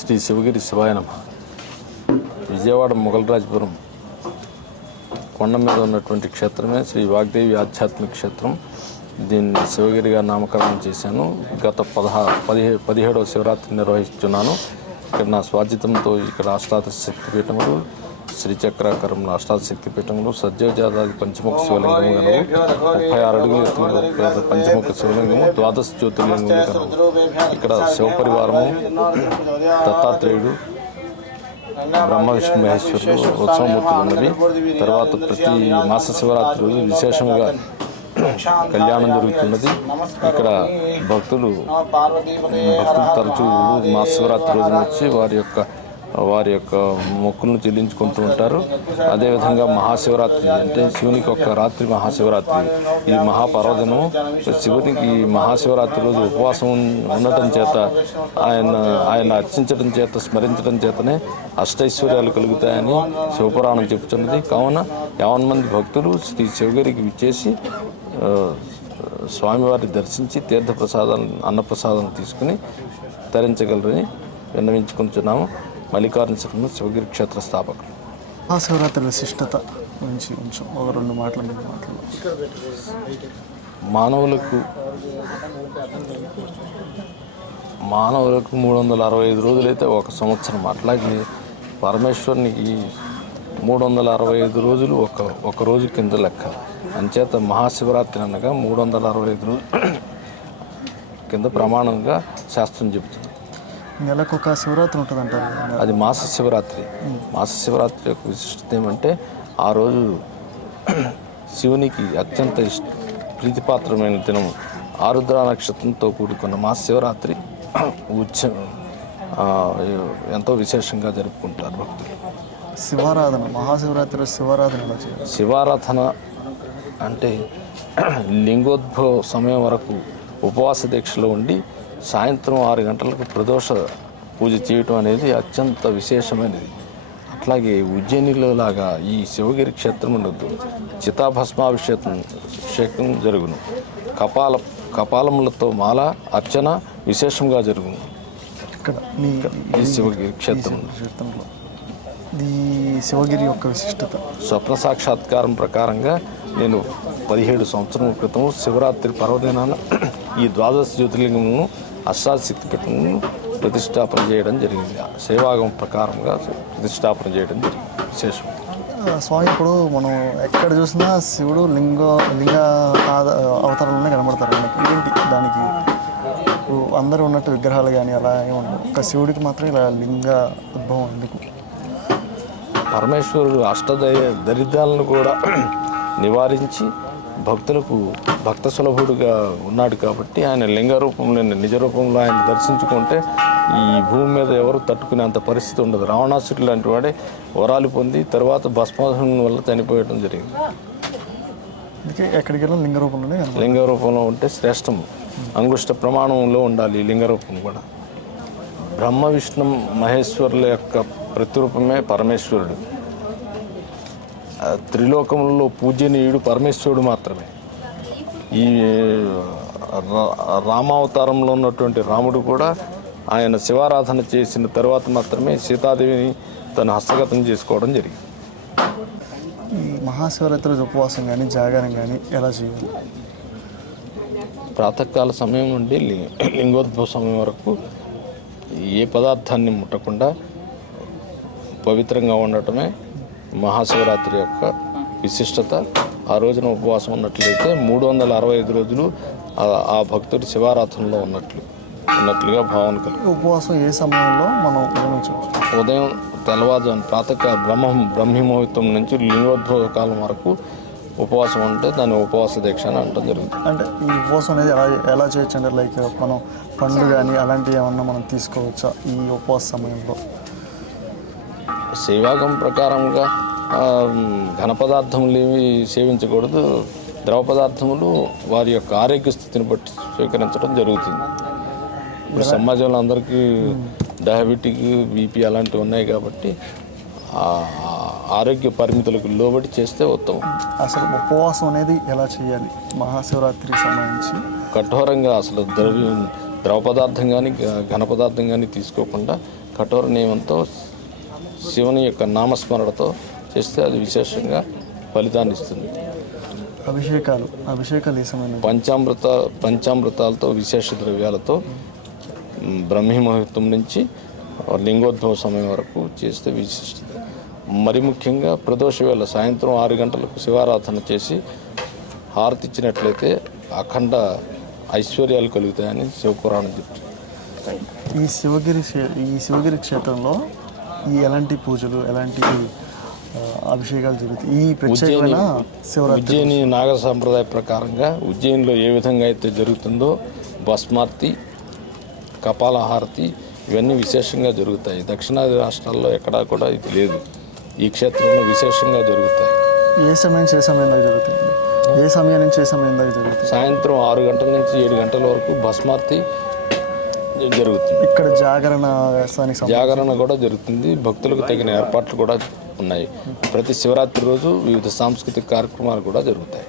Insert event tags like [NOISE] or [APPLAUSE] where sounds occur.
శ్రీ శివగిరి శివాయనమ విజయవాడ మొగలరాజపురం కొండ మీద ఉన్నటువంటి క్షేత్రమే శ్రీ వాగ్దేవి ఆధ్యాత్మిక క్షేత్రం. దీన్ని శివగిరిగా నామకరణం చేశాను. గత పదహా పదిహే పదిహేడవ శివరాత్రి నిర్వహిస్తున్నాను. ఇక్కడ నా స్వాధ్యతంతో ఇక్కడ అష్టాదశ శక్తిపీఠములు శ్రీచక్రాకరం అష్టాదశ శక్తిపీఠములు సజ్జోజాదాది పంచముఖ శివలింగము గలవు ముప్పై ఆరు అడుగులు ఎత్తున పంచముఖ శివలింగము ద్వాదశ జ్యోతిర్లింగం గలవు ఇక్కడ శివపరివారము దత్తాత్రేయుడు బ్రహ్మ విష్ణు మహేశ్వరుడు ఉత్సవమూర్తులు ఉన్నవి తర్వాత ప్రతి మాస శివరాత్రి రోజు విశేషంగా కళ్యాణం జరుగుతున్నది. ఇక్కడ భక్తులు భక్తులు తరచూ మాస శివరాత్రి రోజున వచ్చి వారి యొక్క వారి యొక్క మొక్కులను చెల్లించుకుంటూ ఉంటారు. అదేవిధంగా మహాశివరాత్రి అంటే శివునికి ఒక రాత్రి మహాశివరాత్రి. ఈ మహాపర్వదినం శివునికి ఈ మహాశివరాత్రి రోజు ఉపవాసం ఉండటం చేత ఆయన ఆయన అర్చించడం చేత స్మరించడం చేతనే అష్టైశ్వర్యాలు కలుగుతాయని శివపురాణం చెబుతున్నది. కావున యావన్ మంది భక్తులు శ్రీ శివగిరికి విచ్చేసి స్వామివారిని దర్శించి తీర్థప్రసాదాలను అన్నప్రసాదం తీసుకుని తరించగలరని విన్నవించుకుంటున్నాము. మల్లికార్జున శర్మ శివగిరి క్షేత్ర స్థాపకులు మహాశివరాత్రి విశిష్టత గురించి కొంచెం ఒక రెండు మాటలు మూడు మాటలు మానవులకు మానవులకు మూడు వందల అరవై ఐదు రోజులైతే ఒక సంవత్సరం. అట్లాగే పరమేశ్వరునికి మూడు వందల అరవై ఐదు రోజులు ఒక ఒక రోజు కింద లెక్క. అంచేత మహాశివరాత్రి అనగా మూడు వందల అరవై ఐదు రోజులు కింద ప్రమాణంగా శాస్త్రం చెబుతుంది. నెలకు ఒక శివరాత్రి ఉంటుంది అంటారు అది మాస శివరాత్రి. మాస శివరాత్రి యొక్క విశిష్టత ఏమంటే ఆ రోజు శివునికి అత్యంత ఇష్ట ప్రీతిపాత్రమైన దినం ఆరుద్ర నక్షత్రంతో కూడుకున్న మాస శివరాత్రి. ఉచ్చ ఆ, ఎంతో విశేషంగా జరుపుకుంటారు భక్తులు. శివారాధన మహాశివరాత్రి శివారాధన శివారాధన అంటే [CLEARS THROAT] లింగోద్భవ సమయం వరకు ఉపవాస దీక్షలో ఉండి సాయంత్రం ఆరు గంటలకు ప్రదోష పూజ చేయటం అనేది అత్యంత విశేషమైనది. అట్లాగే ఉజ్జయినిలో లాగా ఈ శివగిరి క్షేత్రం ఉండదు చితాభస్మాభిషేకం అభిషేకం జరుగును. కపాల కపాలములతో మాల అర్చన విశేషంగా జరుగును. ఇక్కడ ఈ శివగిరి క్షేత్రం. ఈ శివగిరి యొక్క విశిష్టత. స్వప్న సాక్షాత్కారం ప్రకారంగా నేను పదిహేడు సంవత్సరం క్రితం శివరాత్రి పర్వదినాన ఈ ద్వాదశ జ్యోతిర్లింగమును అష్టాశక్తి పీఠమును ప్రతిష్టాపన చేయడం జరిగింది. సేవాగం ప్రకారంగా ప్రతిష్టాపన చేయడం జరిగింది. విశేషం. స్వామి ఇప్పుడు మనం ఎక్కడ చూసినా శివుడు లింగ లింగ అవతారంలోనే కనబడతారు మనకి. ఏంటి దానికి? అందరూ ఉన్నట్టు విగ్రహాలు కానీ అలా ఏమన్నా ఒక శివుడికి మాత్రం ఇలా లింగ ఉద్భవం ఎందుకు? పరమేశ్వరుడు అష్టదయ దరిద్రాలను కూడా [CLEARS THROAT] నివారించి భక్తులకు భక్త సులభుడుగా ఉన్నాడు కాబట్టి ఆయన లింగ రూపంలో నిజ రూపంలో ఆయన దర్శించుకుంటే ఈ భూమి మీద ఎవరు తట్టుకునేంత పరిస్థితి ఉండదు. రావణాసురుడు లాంటి వాడే వరాలు పొంది తర్వాత భస్మాసుని వల్ల చనిపోయడం జరిగింది. అందుకే ఎక్కడికి లింగ రూపంలోనే లింగ రూపంలో ఉంటే శ్రేష్టము. అంగుష్ట ప్రమాణంలో ఉండాలి లింగ రూపం కూడా. బ్రహ్మ విష్ణు మహేశ్వరుల యొక్క ప్రతిరూపమే పరమేశ్వరుడు. ఆ త్రిలోకములలో పూజనీయుడు పరమేశ్వరుడు మాత్రమే. ఈ రా- రామావతారంలో ఉన్నటువంటి రాముడు కూడా ఆయన శివారాధన చేసిన తర్వాత మాత్రమే సీతాదేవిని తన హస్తగతం చేసుకోవడం జరిగింది. ఈ మహాశివరాత్రి ఉపవాసం కానీ జాగారం కానీ ఎలా చేయాలి? ప్రాతకాల సమయం నుండి లింగోద్భవ సమయం వరకు ఏ పదార్థాన్ని ముట్టకుండా పవిత్రంగా ఉండటమే మహాశివరాత్రి యొక్క విశిష్టత. ఆ రోజున ఉపవాసం ఉన్నట్లయితే మూడు వందల అరవై ఐదు రోజులు ఆ- భక్తుడు శివారాధనలో ఉన్నట్లు ఉన్నట్లుగా భావన కలుగు ఉపవాసం ఏ సమయంలో మనం గమనించవచ్చు? ఉదయం తెల్లవారుజాము ప్రాతకాల బ్రహ్మ బ్రహ్మీ ముహూర్తం నుంచి లింగోద్భవ కాలం వరకు ఉపవాసం ఉంటే దాన్ని ఉపవాస దీక్ష అని అంటం జరుగుతుంది. అంటే ఈ ఉపవాసం అనేది ఎలా ఎలా చేయొచ్చు అంటే లైక్ మనం పండు కానీ అలాంటివి ఏమన్నా మనం తీసుకోవచ్చా ఈ ఉపవాస సమయంలో? సేవాగం ప్రకారంగా ఘన పదార్థములు ఏవి సేవించకూడదు. ద్రవ పదార్థములు వారి యొక్క ఆరోగ్య స్థితిని బట్టి స్వీకరించడం జరుగుతుంది. ఇప్పుడు సమాజంలో అందరికీ డయాబెటిక్ బీపీ అలాంటివి ఉన్నాయి కాబట్టి ఆరోగ్య పరిమితులకు లోబడి చేస్తే ఉత్తమం. అసలు ఉపవాసం అనేది ఎలా చేయాలి? మహాశివరాత్రికి సంబంధించి. కఠోరంగా అసలు ద్రవ్యం ద్రవ పదార్థం కానీ ఘన పదార్థం కానీ తీసుకోకుండా కఠోర నియమంతో శివుని యొక్క నామస్మరణతో చేస్తే అది విశేషంగా ఫలితాన్ని ఇస్తుంది. అభిషేకాలు అభిషేకాలు పంచామృత పంచామృతాలతో విశేష ద్రవ్యాలతో మ్, బ్రహ్మీ ముహూర్తం నుంచి లింగోద్భవ సమయం వరకు చేస్తే విశిష్టత. మరి ముఖ్యంగా ప్రదోష వేళ సాయంత్రం ఆరు గంటలకు శివారాధన చేసి హారతి ఇచ్చినట్లయితే అఖండ ఐశ్వర్యాలు కలుగుతాయని శివపురాణం చెప్తుంది. ఈ శివగిరి ఈ శివగిరి క్షేత్రంలో ఈ ఎలాంటి పూజలు ఎలాంటి అభిషేకాలు జరుగుతాయి? ఈ ప్రత్యేకమైన శివరాత్రి ఉజ్జయిని నాగ సాంప్రదాయ ప్రకారంగా ఉజ్జయినిలో ఏ విధంగా అయితే జరుగుతుందో భస్మార్తి కపాలహారతి ఇవన్నీ విశేషంగా జరుగుతాయి. దక్షిణాది రాష్ట్రాల్లో ఎక్కడా కూడా ఇది లేదు. ఈ క్షేత్రంలో విశేషంగా జరుగుతాయి. ఏ సమయం ఏ సమయం దాకా జరుగుతుంది? ఏ సమయం నుంచి ఏ సమయం దాకా జరుగుతుంది? సాయంత్రం ఆరు గంటల నుంచి ఏడు గంటల వరకు భస్మార్తి జరుగుతుంది. ఇక్కడ జాగరణ జాగరణ కూడా జరుగుతుంది. భక్తులకు తగిన ఏర్పాట్లు కూడా ఉన్నాయి. ప్రతి శివరాత్రి రోజు వివిధ సాంస్కృతిక కార్యక్రమాలు కూడా జరుగుతాయి.